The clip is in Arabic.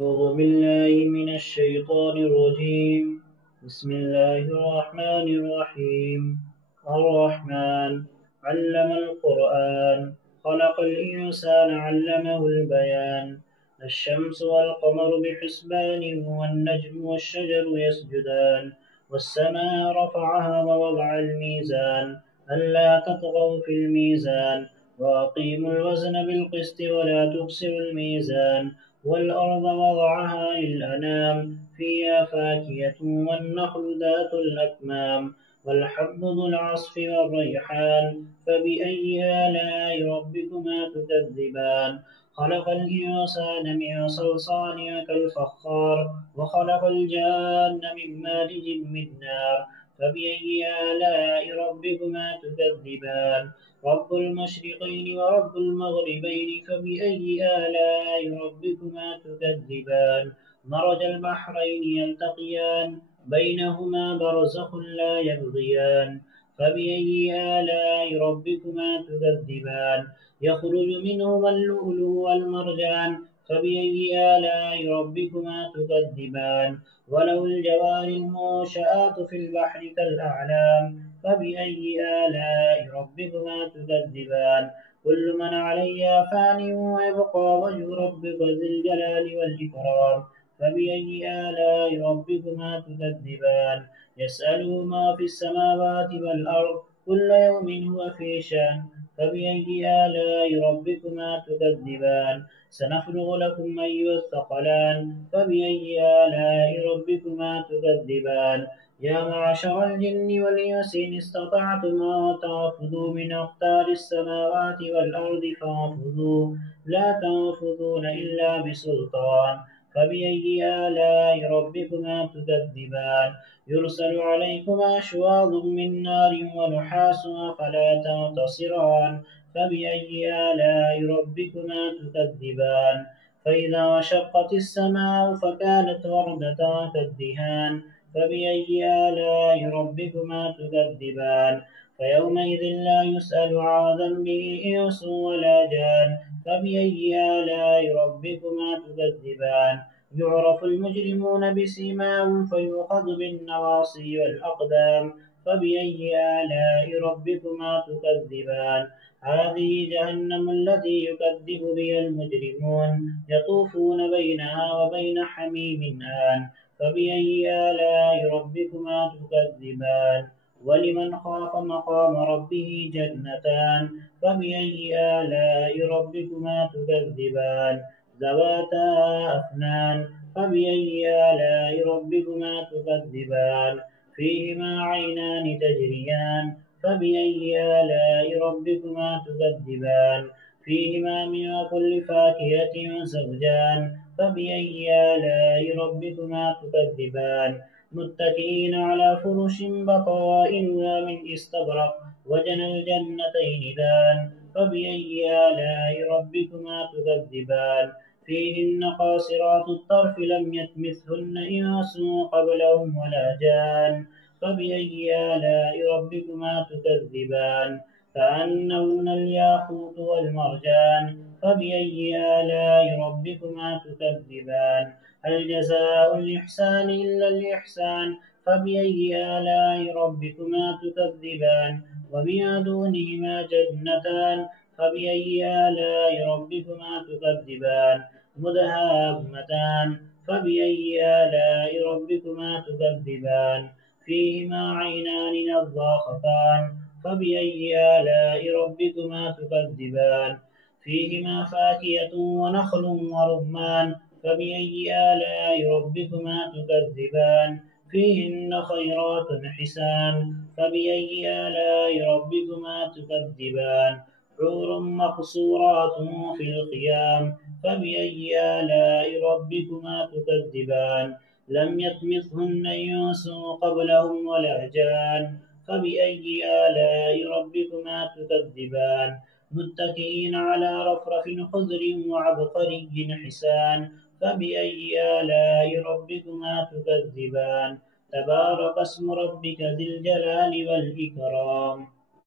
أعوذ بالله من الشيطان الرجيم. بسم الله الرحمن الرحيم. الرحمن علم القرآن، خلق الإنسان علمه البيان. الشمس والقمر بحسبان، والنجم والشجر يسجدان. والسماء رفعها ووضع الميزان، ألا تطغوا في الميزان، وأقيموا الوزن بالقسط ولا تخسروا الميزان. والأرض وضعها للأنام، فيها فاكهة والنخل ذات الأكمام، والحب ذو العصف والريحان. فبأي آلاء ربكما تكذبان؟ خلق الإنسان من صلصال كالفخار، وخلق الجان من مارج من نار. فبأي آلاء ربكما تكذبان؟ رب المشرقين ورب المغربين، فبأي آلاء ربكما تكذبان؟ مرج البحرين يلتقيان، بينهما برزخ لا يبغيان. فبأي آلاء ربكما تكذبان؟ يخرج منهما اللؤلؤ والمرجان. فبأي آلاء ربكما تكذبان؟ وله الجوار المنشآت في البحر كالأعلام. فبأي آلاء ربكما تكذبان؟ كل من عليها فان، ويبقى وجه ربك ذي الجلال والإكرام. فبأي آلاء ربكما تكذبان؟ يسأله ما في السماوات والأرض، كل يوم هو في شأن. فبأي آلاء ربكما تكذبان؟ سنفرغ لكم أيها الثقلان. فبأي آلاء ربكما تكذبان؟ يا معشر الجن والإنس إن استطعتم أن تنفذوا من أقطار السماوات والأرض فانفذوا، لا تنفذون إلا بسلطان. فبأي آلاء ربكما تكذبان؟ يرسل عليكما شواظ من نار ونحاس فلا تنتصران. فبأي آلاء ربكما تكذبان؟ فإذا انشقت السماء فكانت وردة كالدهان. فبأي آلاء ربكما تكذبان؟ فيومئذ لا يسأل عن ذنبه إنس ولا جان. فبأي آلاء ربكما تكذبان؟ يعرف المجرمون بسيماهم فيؤخذ بالنواصي والأقدام. فبأي آلاء ربكما تكذبان؟ هذه جهنم التي يكذب بها المجرمون، يطوفون بينها وبين حميم آن. فبأي آلاء ربكما تكذبان؟ ولمن خاف مقام ربه جنتان. فبأي آلاء ربكما تكذبان؟ ذواتا أفنان. فبأي آلاء ربكما تكذبان؟ فيهما عينان تجريان. فبأي آلاء ربكما تكذبان؟ فيهما من كل فاكهة زوجان. فبأي آلاء ربكما تكذبان؟ متكئين على فرش بطائنها من استبرق، وجنى الجنتين دان. فبأي آلاء ربكما تكذبان؟ فيهن قاصرات الطرف لم يطمثهن إنس قبلهم ولا جان. فبأي آلاء ربكما تكذبان؟ كأنهن الياقوت والمرجان. فبأي آلاء ربكما تكذبان؟ هل جزاء الإحسان إلا الإحسان؟ فبأي آلاء ربكما تكذبان؟ ومن دونهما جنتان. فبأي آلاء ربكما تكذبان؟ مدهامتان. فبأي آلاء ربكما تكذبان؟ فيهما عينان نضاختان. فبأي آلاء ربكما تكذبان؟ فيهما فاكهة ونخل ورمان. فبأي آلاء ربكما تكذبان؟ فيهن خيرات حسان. فبأي آلاء ربكما تكذبان؟ حور مقصورات في الخيام. فبأي آلاء ربكما تكذبان؟ لم يطمثهن إنس قبلهم ولا جان. فبأي آلاء ربكما تكذبان؟ متكئين على رفرف خضر وعبقري حسان. فبأي آلاء ربكما تكذبان؟ تبارك اسم ربك ذي الجلال والإكرام.